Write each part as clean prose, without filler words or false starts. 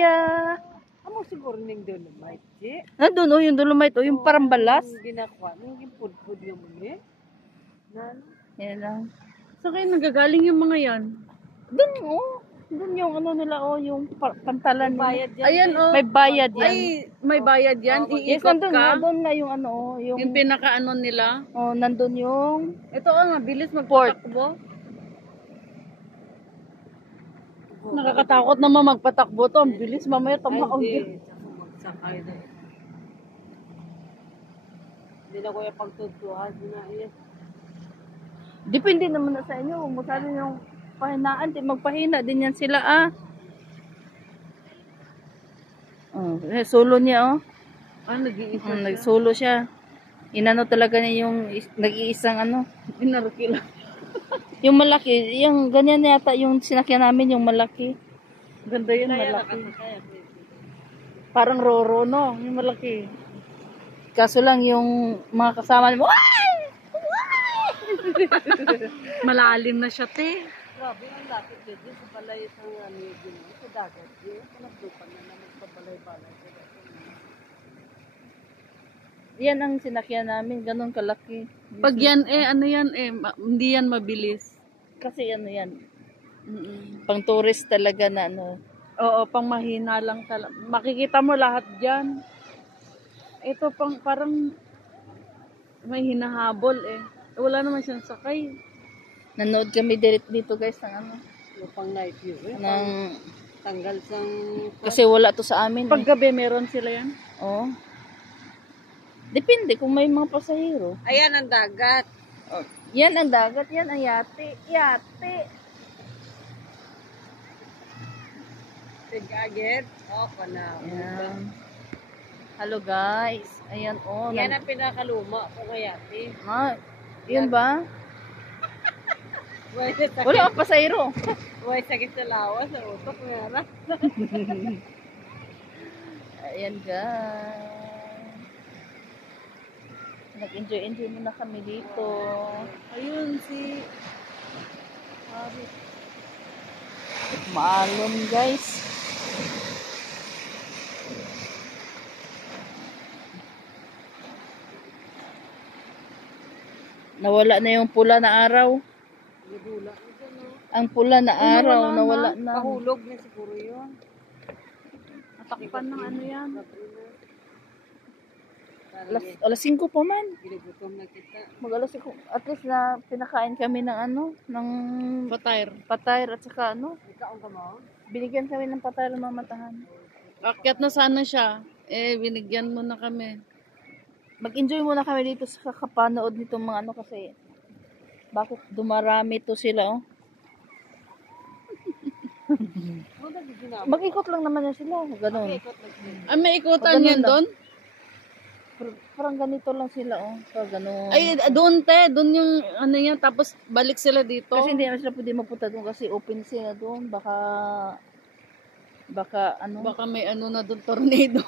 Kuya. Amo siguro ning dolomite, Che. Nandun yung dolomite yung parang balas. Yung ginakuha, yung pudpud yung muli. Yan lang. Saan kayo nagagaling yung mga yan? Dun dun yung ano nila yung pantalan nila. Bayad yan. Ayan oh. May bayad yan. Ay, may bayad yan. Yes, Iikot nandun ka. nga, doon nga yung Yung pinaka-ano nila. nandun yung Ito nga, bilis magpatakbo. Nakakatakot naman magpatakbo to. Ang bilis mamaya tamaon. Hindi. Magsakay na. Hindi na kuya pagtutuhan. Yes. depende naman na sa inyo. Kung masabi yung pahinaan, magpahina din yan sila solo niya Nag-iisa siya. nagsolo siya. Inano talaga niya yung nag-iisang Binarkila. yung malaki, yung ganyan yata yung sinakyan namin, yung malaki. Ganda yun, Kaya malaki. nakasakaya. Parang Roro, no? Yung malaki. Kaso lang yung mga kasama mo, Malalim na siya, te. Grabe, ang lapit dito sa balay sa yun. Sa dagat. Yung panagdupan na naman sa balay-balay. yan ang sinakyan namin, ganun kalaki. Pag yan, ano yan, hindi yan mabilis. Kasi yan, pang tourist talaga na Oo, pang mahina lang talaga. Makikita mo lahat dyan. Ito parang may hinahabol Wala naman siyang sakay. nanood kami dito guys ng Yung pang night view. ng Tanggal sang... kasi wala to sa amin. Pag gabi meron sila yan. Oo. Depende kung may mga pasahero. Ayan ang dagat. Yan ang dagat, yan ang yate. Yate. Tig-agit. Opo na. Ayan. Hello guys. Ayan Yan ang pinakaluma ko kayati. Yun ba? Buhay sa Wala kang pasahero. Buhay sakit sa lawa, sa utok nga na. Ayan guys. Nag-enjoy muna kami dito. Ayun, Maalon guys. Nawala na yung pula na araw. Nagula. Ang pula na araw, nawala na. Mahulog na siguro yun. natakpan ng ano yan. Alas 5 pa man. Ginugutom na kita. Mag-alas 5. At least na pinakain kami ng ng patayr at saka Ikaw ka mo? binigyan kami ng patayr ng mamatahan. Akyat na sana siya. Binigyan mo na kami. Mag-enjoy muna kami dito sa kapanood nitong mga kasi bakit dumarami to sila Mag-ikot lang naman yan sila. Ganun. May ikutan yan doon? Parang ganito lang sila So, ganun. Ay, doon doon yung ano yan, tapos balik sila dito. Kasi hindi naman sila pwede mapunta doon kasi open sila doon. Baka Baka may ano na doon, tornado.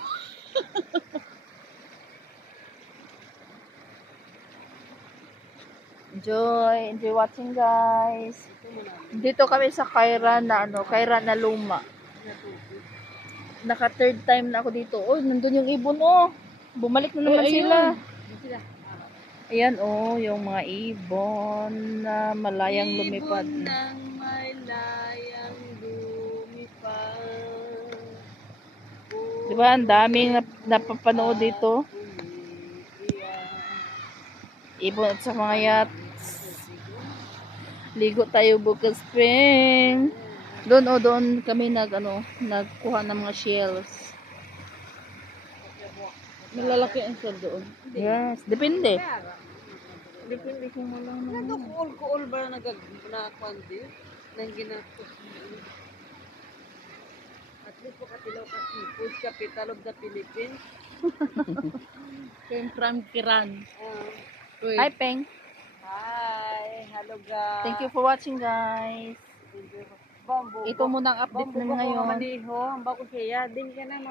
Enjoy watching guys. Dito kami sa Kairan na luma. Naka third time na ako dito. Nandun yung ibon Bumalik na naman sila. Ayan yung mga ibon na malayang lumipad. Ibon ng malayang lumipad. Diba? Ang daming napapanood dito. Ibon at sa mga yachts. Ligo tayo bukas spring. Doon kami nagkuha ng mga shells. Malalaki ang siya doon. Yes, depende. Depende kung walang Kuol ba nagagnakwandi? Nang ginapos mo. At least pakatilaw ka seafood, capital of the Philippines. Came from Kiran. Hi, Peng. Hi! Hello guys! Thank you for watching, guys. Ito muna ang update na ngayon. Ang bago siya, din ka na